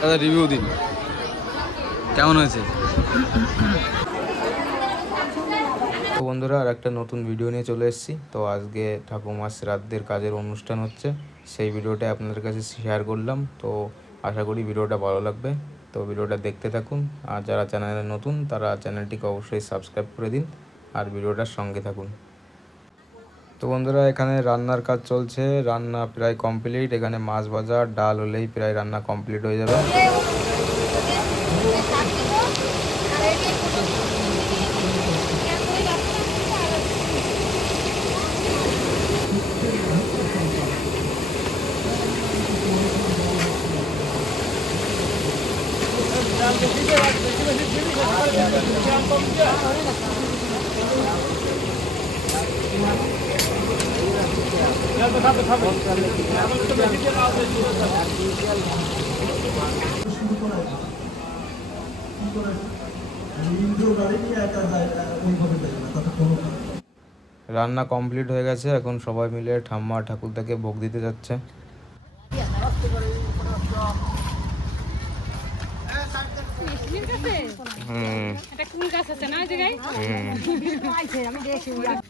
দাদা রিভিউ দিন। কেমন হয়েছে? তো বন্ধুরা আর একটা নতুন ভিডিও নিয়ে চলে এসেছি। তো আজকে ঠাকুমার শ্রাদ্ধের কাজের অনুষ্ঠান হচ্ছে। সেই ভিডিওটা আপনাদের কাছে শেয়ার করলাম। তো আশা করি ভিডিওটা ভালো লাগবে। তো ভিডিওটা দেখতে থাকুন। আর যারা চ্যানেলে নতুন, তারা চ্যানেলটিকে অবশ্যই সাবস্ক্রাইব করে দিন। আর ভিডিওটার সঙ্গে থাকুন। তো বন্ধুরা, এখানে রান্নার কাজ চলছে। রান্না প্রায় কমপ্লিট এখানে মাছ ভাজা, ডাল হলেই প্রায় রান্না কমপ্লিট হয়ে যাবে। রান্না কমপ্লিট হয়ে গেছে এখন সবাই মিলে ঠাম্মা ঠাকুরদাকে ভোগ দিতে যাচ্ছে। হুম। একটা কুল গাছ আছে না ওই জায়গায়? হুম।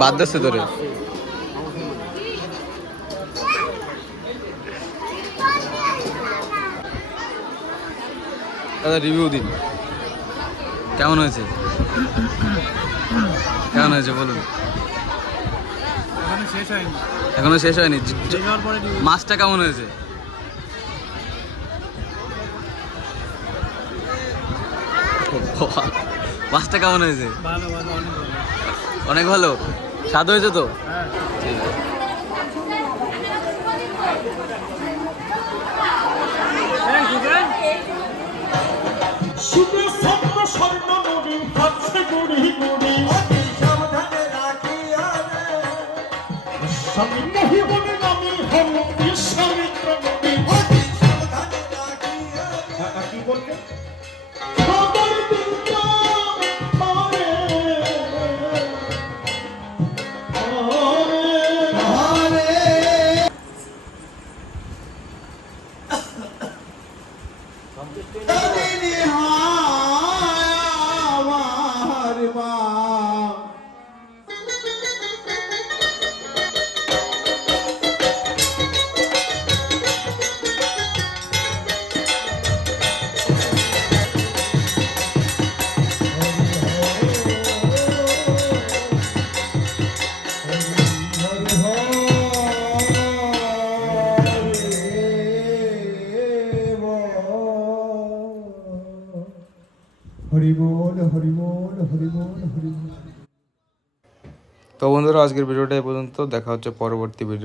বাদ দিচ্ছে তোরে। দাদা রিভিউ দিন। কেমন হয়েছে? কেমন হয়েছে বলুন। এখনও শেষ হয়নি। মাছটা কেমন হয়েছে? মাছটা কেমন হয়েছে? অনেক ভালো। স্বাদ হয়েছে তো? ঠিক আছে হ্যাঁ। সুগার স্বপ্ন স্বর্ণ নদী গুড়ি গুড়ি সাবধানে রাখিয়া স্বামী 等你，你好。তো বন্ধুরা আজকের ভিডিওটা এই পর্যন্ত। দেখা হচ্ছে পরবর্তী ভিডিও